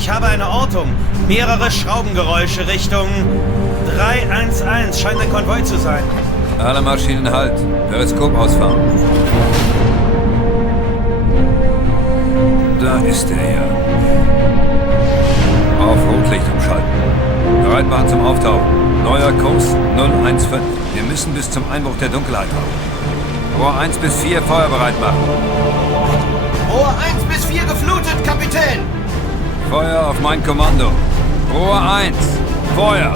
Ich habe eine Ortung. Mehrere Schraubengeräusche Richtung 311. Scheint ein Konvoi zu sein. Alle Maschinen halt. Periskop ausfahren. Da ist er ja. Auf Rotlicht umschalten. Bereit machen zum Auftauchen. Neuer Kurs 015. Wir müssen bis zum Einbruch der Dunkelheit haben. Rohr 1 bis 4 feuerbereit machen. Rohr 1 bis 4 geflutet, Kapitän! Feuer auf mein Kommando. Rohr 1. Feuer!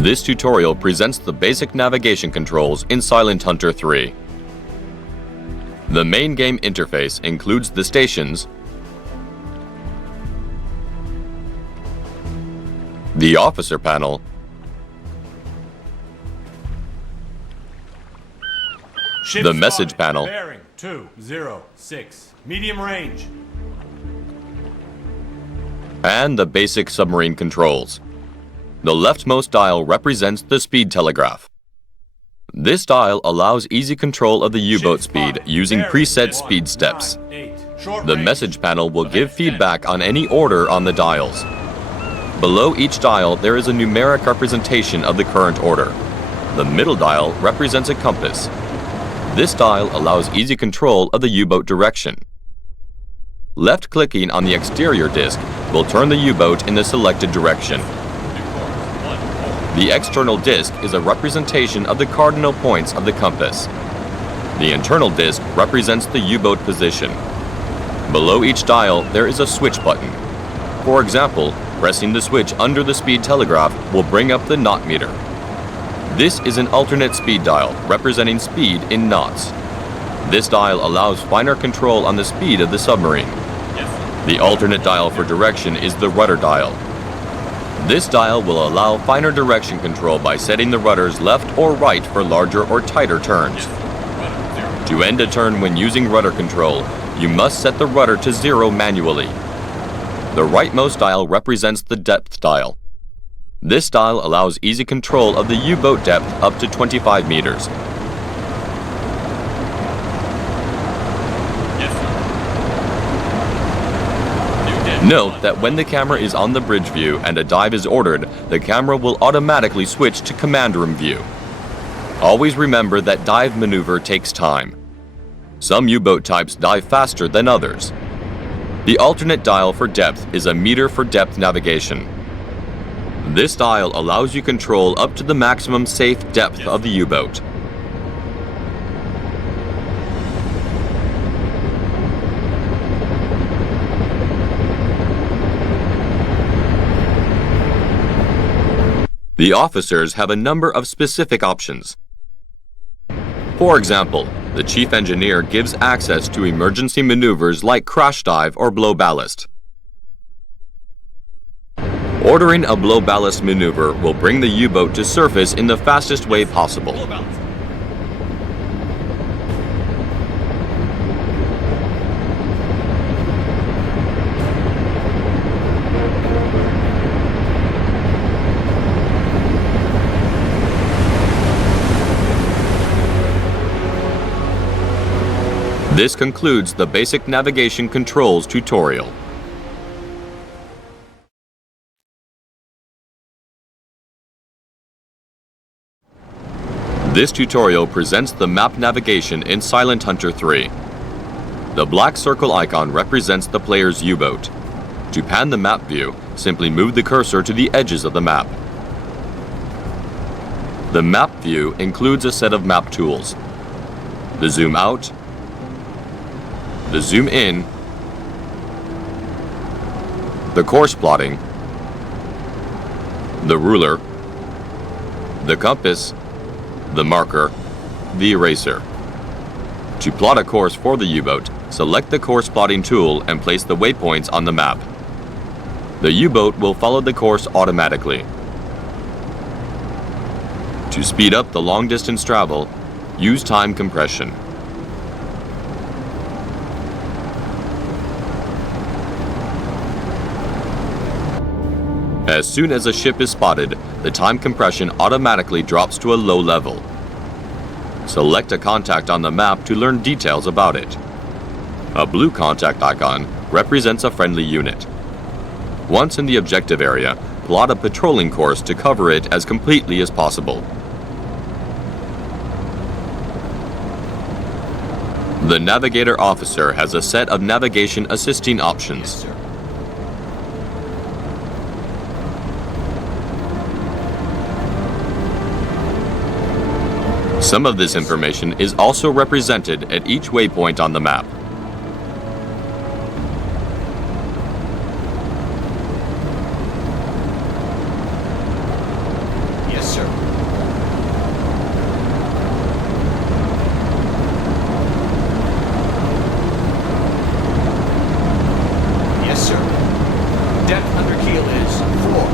This tutorial presents the basic navigation controls in Silent Hunter 3. The main game interface includes the stations, the officer panel, the message panel, bearing 206, medium range, and the basic submarine controls. The leftmost dial represents the speed telegraph. This dial allows easy control of the U-boat speed using preset speed steps. The message panel will give feedback on any order on the dials. Below each dial, there is a numeric representation of the current order. The middle dial represents a compass. This dial allows easy control of the U-boat direction. Left-clicking on the exterior disc will turn the U-boat in the selected direction. The external disc is a representation of the cardinal points of the compass. The internal disc represents the U-boat position. Below each dial, there is a switch button. For example, pressing the switch under the speed telegraph will bring up the knot meter. This is an alternate speed dial representing speed in knots. This dial allows finer control on the speed of the submarine. The alternate dial for direction is the rudder dial. This dial will allow finer direction control by setting the rudders left or right for larger or tighter turns. To end a turn when using rudder control, you must set the rudder to 0 manually. The rightmost dial represents the depth dial. This dial allows easy control of the U-boat depth up to 25 meters. Note that when the camera is on the bridge view and a dive is ordered, the camera will automatically switch to command room view. Always remember that dive maneuver takes time. Some U-boat types dive faster than others. The alternate dial for depth is a meter for depth navigation. This dial allows you control up to the maximum safe depth of the U-boat. The officers have a number of specific options. For example, the chief engineer gives access to emergency maneuvers like crash dive or blow ballast. Ordering a blow ballast maneuver will bring the U-boat to surface in the fastest way possible. This concludes the basic navigation controls tutorial. This tutorial presents the map navigation in Silent Hunter 3. The black circle icon represents the player's U-boat. To pan the map view, simply move the cursor to the edges of the map. The map view includes a set of map tools: the zoom out, the zoom in, the course plotting, the ruler, the compass, the marker, the eraser. To plot a course for the U-boat, select the course plotting tool and place the waypoints on the map. The U-boat will follow the course automatically. To speed up the long-distance travel, use time compression. As soon as a ship is spotted, the time compression automatically drops to a low level. Select a contact on the map to learn details about it. A blue contact icon represents a friendly unit. Once in the objective area, plot a patrolling course to cover it as completely as possible. The navigator officer has a set of navigation assisting options. Some of this information is also represented at each waypoint on the map. Yes, sir. 4,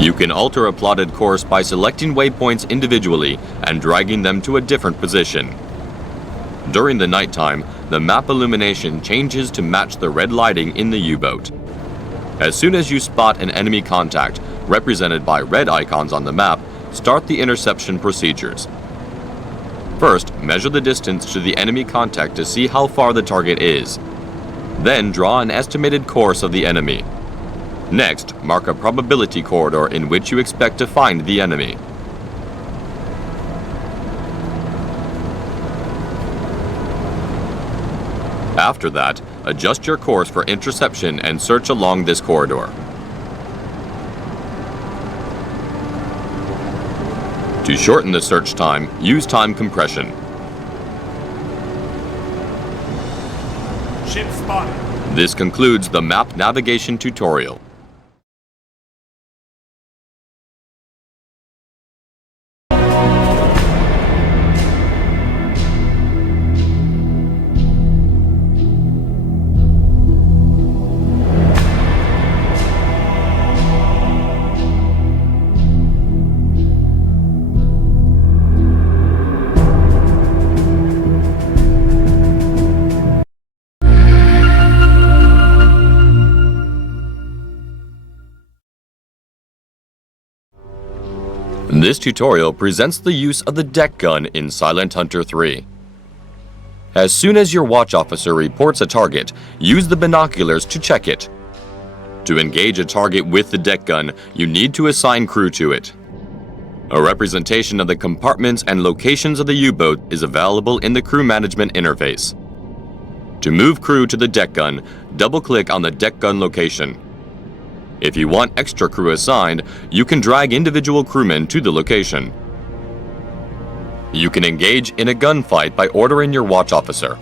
5. You can alter a plotted course by selecting waypoints individually and dragging them to a different position. During the nighttime, the map illumination changes to match the red lighting in the U-boat. As soon as you spot an enemy contact, represented by red icons on the map, start the interception procedures. First, measure the distance to the enemy contact to see how far the target is. Then draw an estimated course of the enemy. Next, mark a probability corridor in which you expect to find the enemy. After that, adjust your course for interception and search along this corridor. To shorten the search time, use time compression. Ship spotted. This concludes the map navigation tutorial. This tutorial presents the use of the deck gun in Silent Hunter 3. As soon as your watch officer reports a target, use the binoculars to check it. To engage a target with the deck gun, you need to assign crew to it. A representation of the compartments and locations of the U-boat is available in the crew management interface. To move crew to the deck gun, double-click on the deck gun location. If you want extra crew assigned, you can drag individual crewmen to the location. You can engage in a gunfight by ordering your watch officer.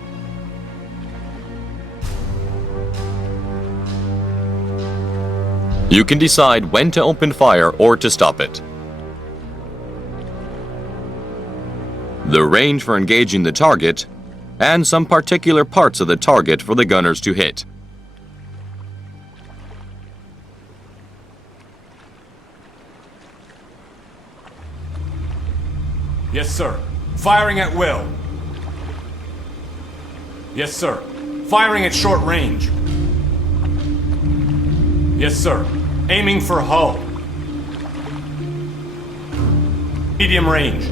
You can decide when to open fire or to stop it. The range for engaging the target, and some particular parts of the target for the gunners to hit. Yes, sir. Firing at will. Yes, sir. Firing at short range. Yes, sir. Aiming for hull. Medium range.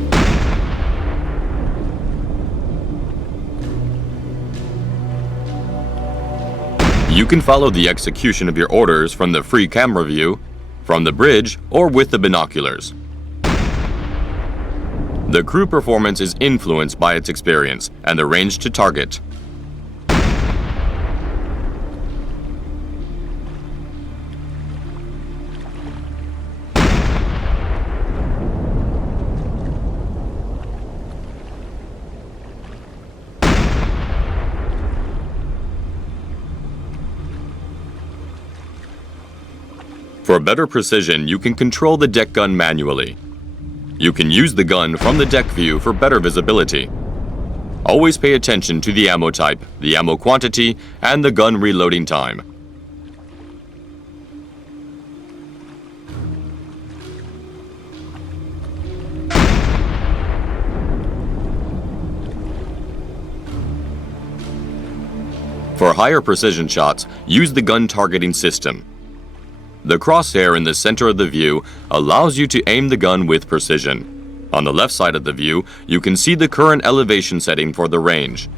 You can follow the execution of your orders from the free camera view, from the bridge, or with the binoculars. The crew performance is influenced by its experience and the range to target. For better precision, you can control the deck gun manually. You can use the gun from the deck view for better visibility. Always pay attention to the ammo type, the ammo quantity, and the gun reloading time. For higher precision shots, use the gun targeting system. The crosshair in the center of the view allows you to aim the gun with precision. On the left side of the view, you can see the current elevation setting for the range.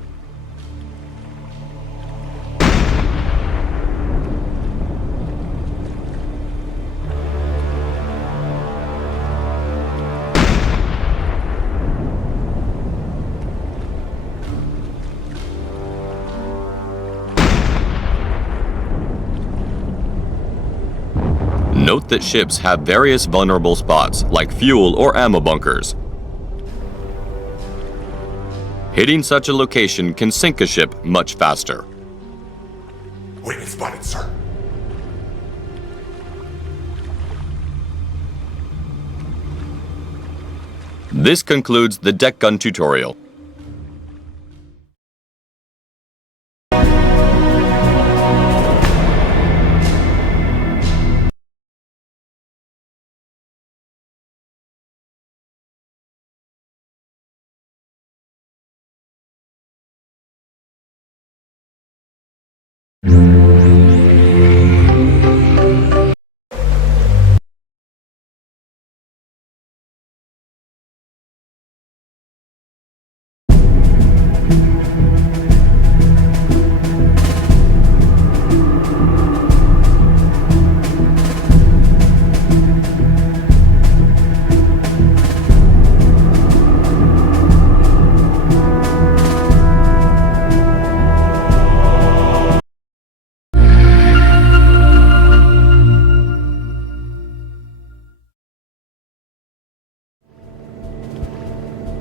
Note that ships have various vulnerable spots, like fuel or ammo bunkers. Hitting such a location can sink a ship much faster. Witness spotted, sir. This concludes the deck gun tutorial.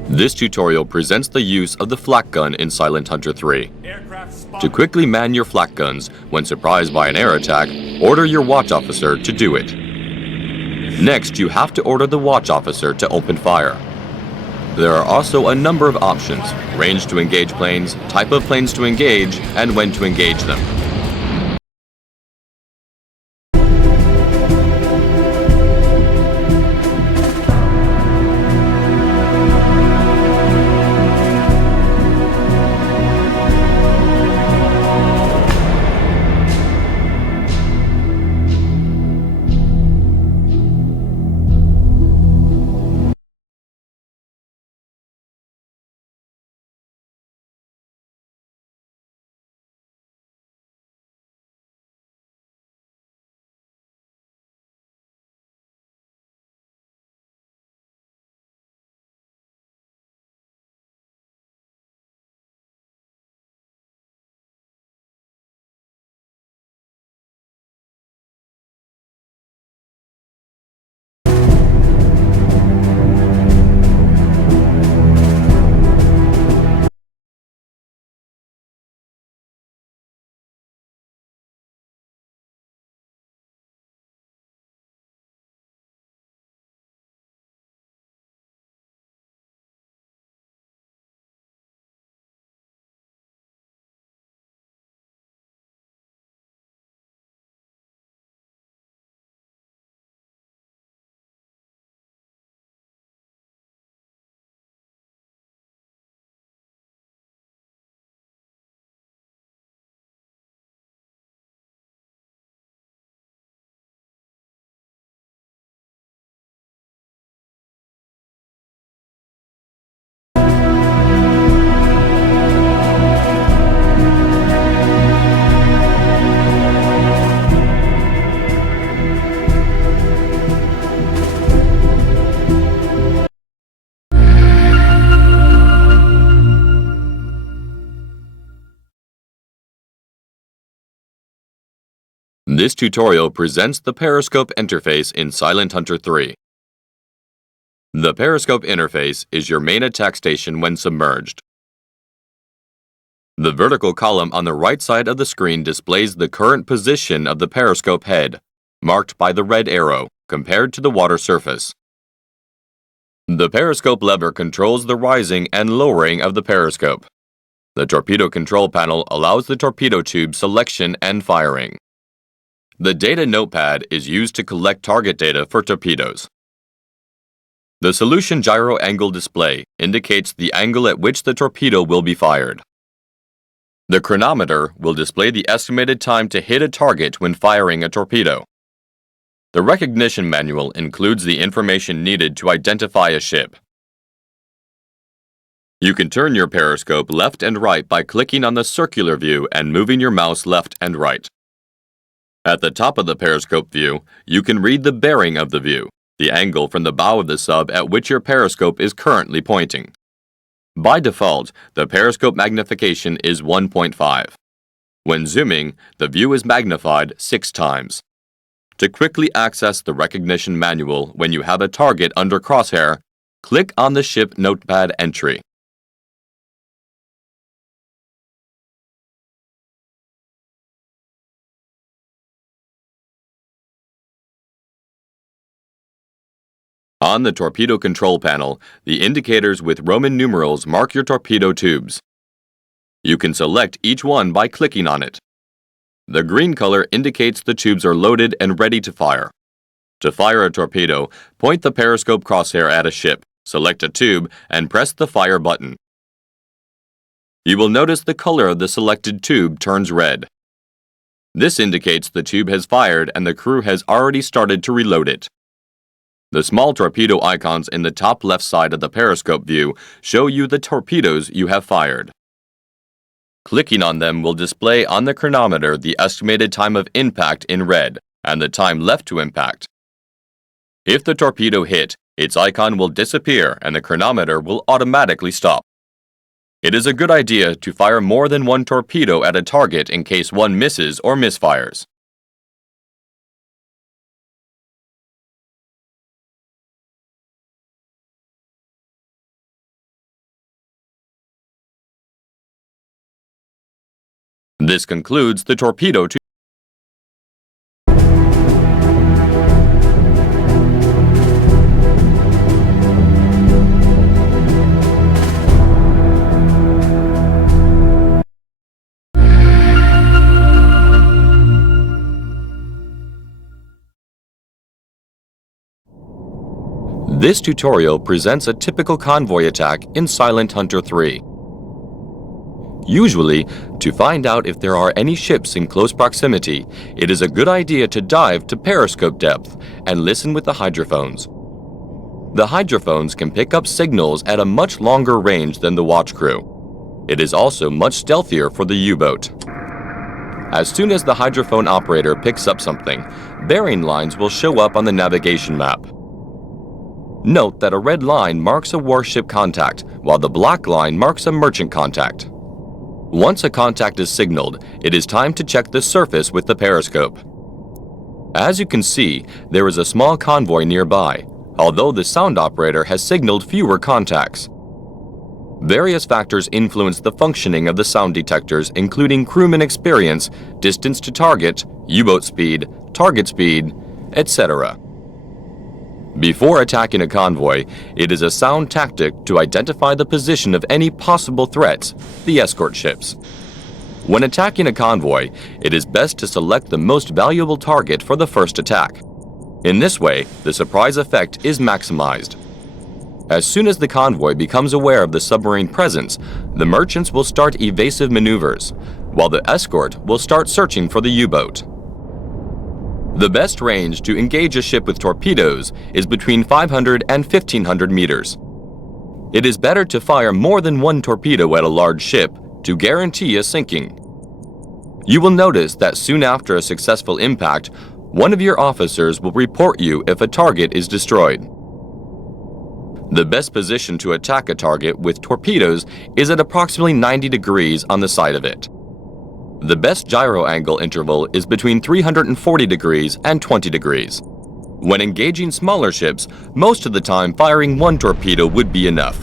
This tutorial presents the use of the flak gun in Silent Hunter 3. Aircraft spotted. To quickly man your flak guns when surprised by an air attack, order your watch officer to do it. Next, you have to order the watch officer to open fire. There are also a number of options: range to engage planes, type of planes to engage, and when to engage them. This tutorial presents the periscope interface in Silent Hunter 3. The periscope interface is your main attack station when submerged. The vertical column on the right side of the screen displays the current position of the periscope head, marked by the red arrow, compared to the water surface. The periscope lever controls the rising and lowering of the periscope. The torpedo control panel allows the torpedo tube selection and firing. The data notepad is used to collect target data for torpedoes. The solution gyro angle display indicates the angle at which the torpedo will be fired. The chronometer will display the estimated time to hit a target when firing a torpedo. The recognition manual includes the information needed to identify a ship. You can turn your periscope left and right by clicking on the circular view and moving your mouse left and right. At the top of the periscope view, you can read the bearing of the view, the angle from the bow of the sub at which your periscope is currently pointing. By default, the periscope magnification is 1.5. When zooming, the view is magnified 6 times. To quickly access the recognition manual when you have a target under crosshair, click on the ship notepad entry. On the torpedo control panel, the indicators with Roman numerals mark your torpedo tubes. You can select each one by clicking on it. The green color indicates the tubes are loaded and ready to fire. To fire a torpedo, point the periscope crosshair at a ship, select a tube, and press the fire button. You will notice the color of the selected tube turns red. This indicates the tube has fired and the crew has already started to reload it. The small torpedo icons in the top left side of the periscope view show you the torpedoes you have fired. Clicking on them will display on the chronometer the estimated time of impact in red and the time left to impact. If the torpedo hit, its icon will disappear and the chronometer will automatically stop. It is a good idea to fire more than one torpedo at a target in case one misses or misfires. This concludes the torpedo tutorial. This tutorial presents a typical convoy attack in Silent Hunter 3. Usually, to find out if there are any ships in close proximity, it is a good idea to dive to periscope depth and listen with the hydrophones. The hydrophones can pick up signals at a much longer range than the watch crew. It is also much stealthier for the U-boat. As soon as the hydrophone operator picks up something, bearing lines will show up on the navigation map. Note that a red line marks a warship contact, while the black line marks a merchant contact. Once a contact is signaled, it is time to check the surface with the periscope. As you can see, there is a small convoy nearby, although the sound operator has signaled fewer contacts. Various factors influence the functioning of the sound detectors, including crewman experience, distance to target, U-boat speed, target speed, etc. Before attacking a convoy, it is a sound tactic to identify the position of any possible threats, the escort ships. When attacking a convoy, it is best to select the most valuable target for the first attack. In this way, the surprise effect is maximized. As soon as the convoy becomes aware of the submarine presence, the merchants will start evasive maneuvers, while the escort will start searching for the U-boat. The best range to engage a ship with torpedoes is between 500 and 1500 meters. It is better to fire more than one torpedo at a large ship to guarantee a sinking. You will notice that soon after a successful impact, one of your officers will report you if a target is destroyed. The best position to attack a target with torpedoes is at approximately 90 degrees on the side of it. The best gyro angle interval is between 340 degrees and 20 degrees. When engaging smaller ships, most of the time firing one torpedo would be enough.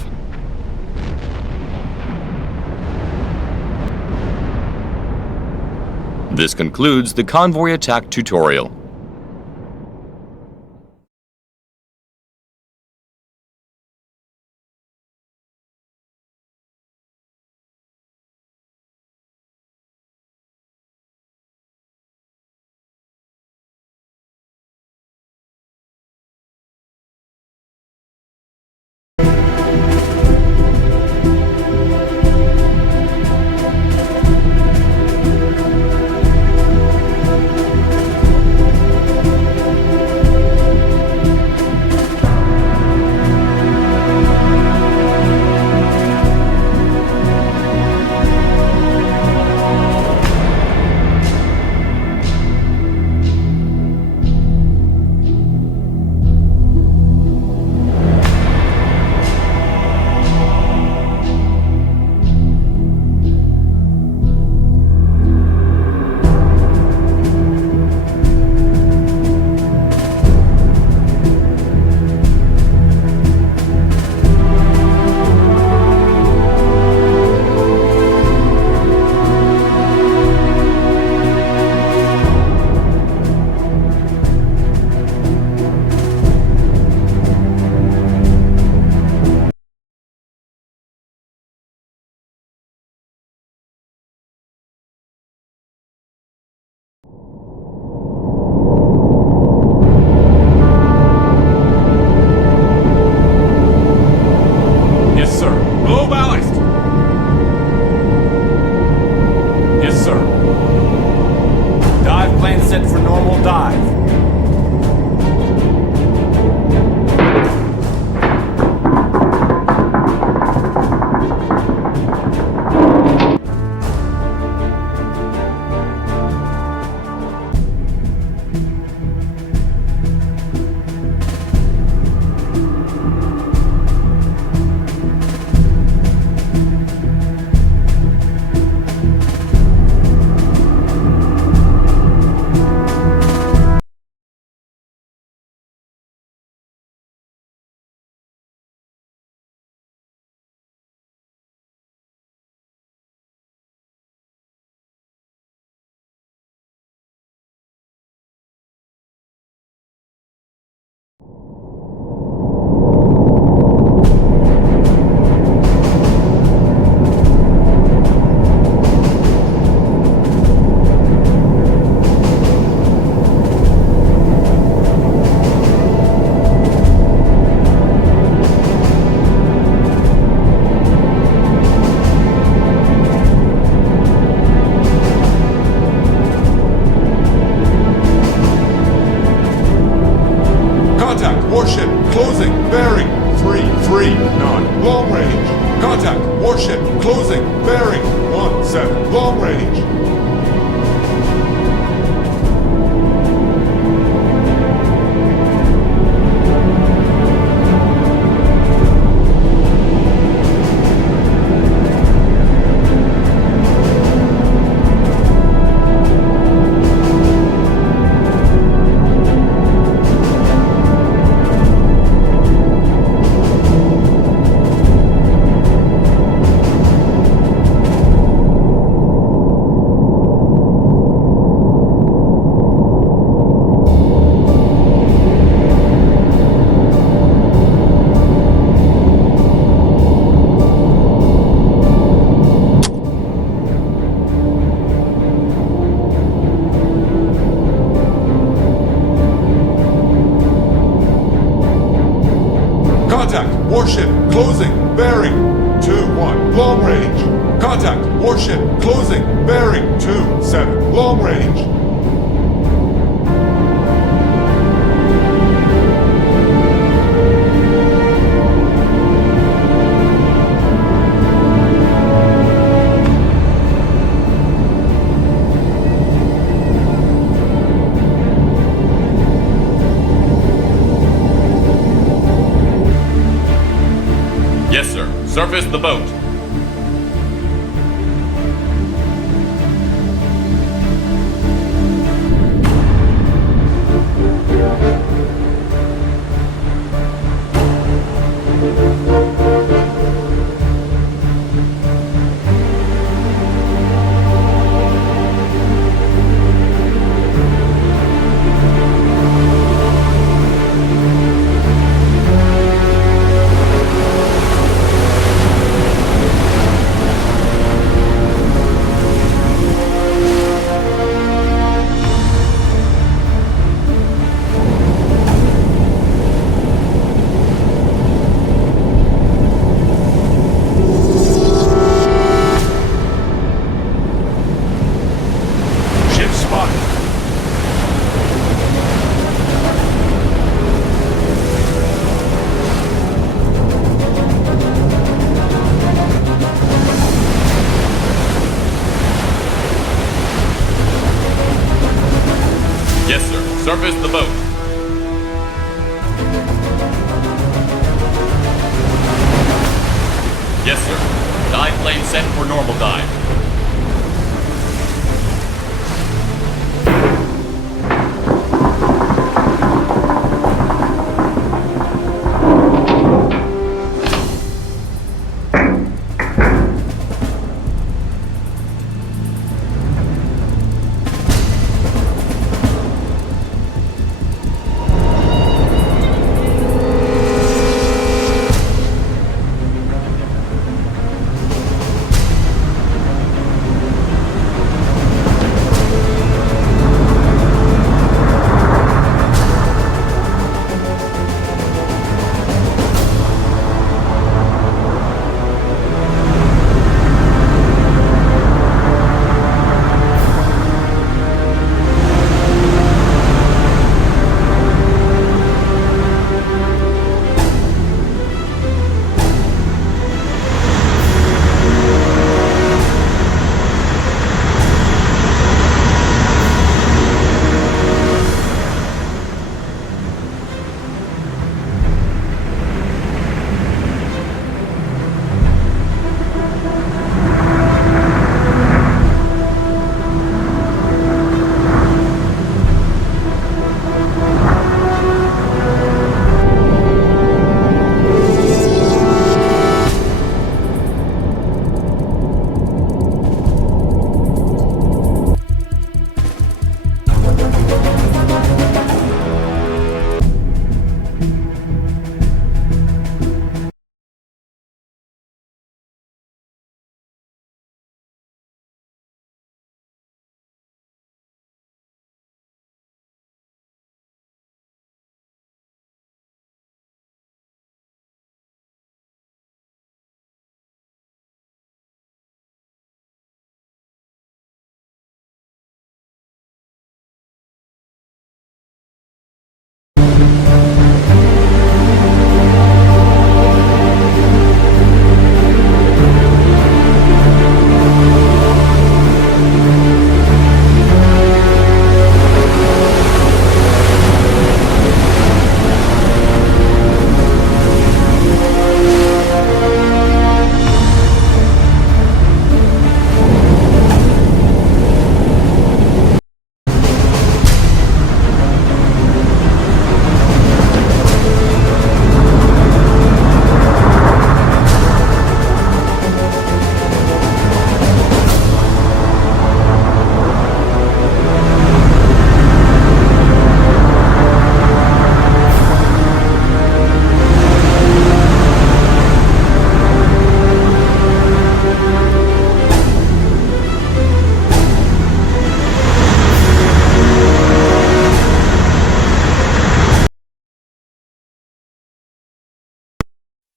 This concludes the convoy attack tutorial. set for normal dive. Warship closing, bearing 339, long range. Contact warship closing, bearing 17, long range. Warship closing, bearing 21, long range. Contact warship closing, bearing 27, long range. Yes, sir. Surface the boat. Yes, sir. Surface the boat. Yes, sir. Dive plane set for normal dive.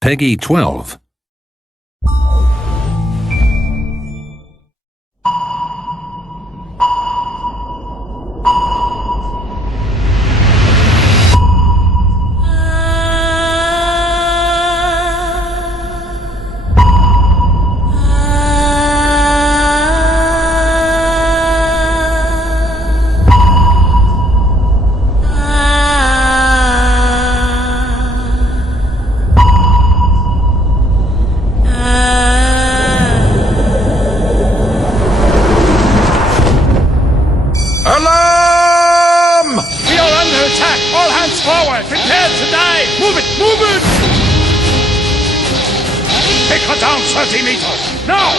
Peggy 12. Alarm! We are under attack! All hands forward! Prepare to die! Move it! Move it! Take her down 30 meters! Now!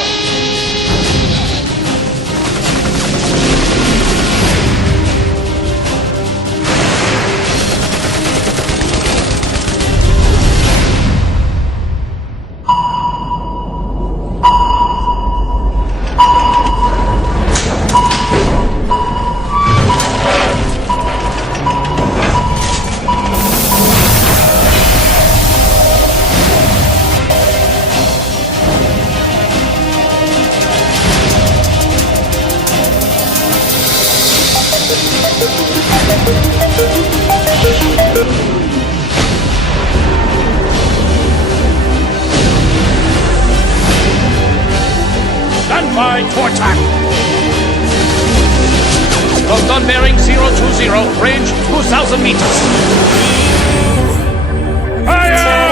Stand by to attack! Locked on bearing 020, range 2,000 meters. Fire!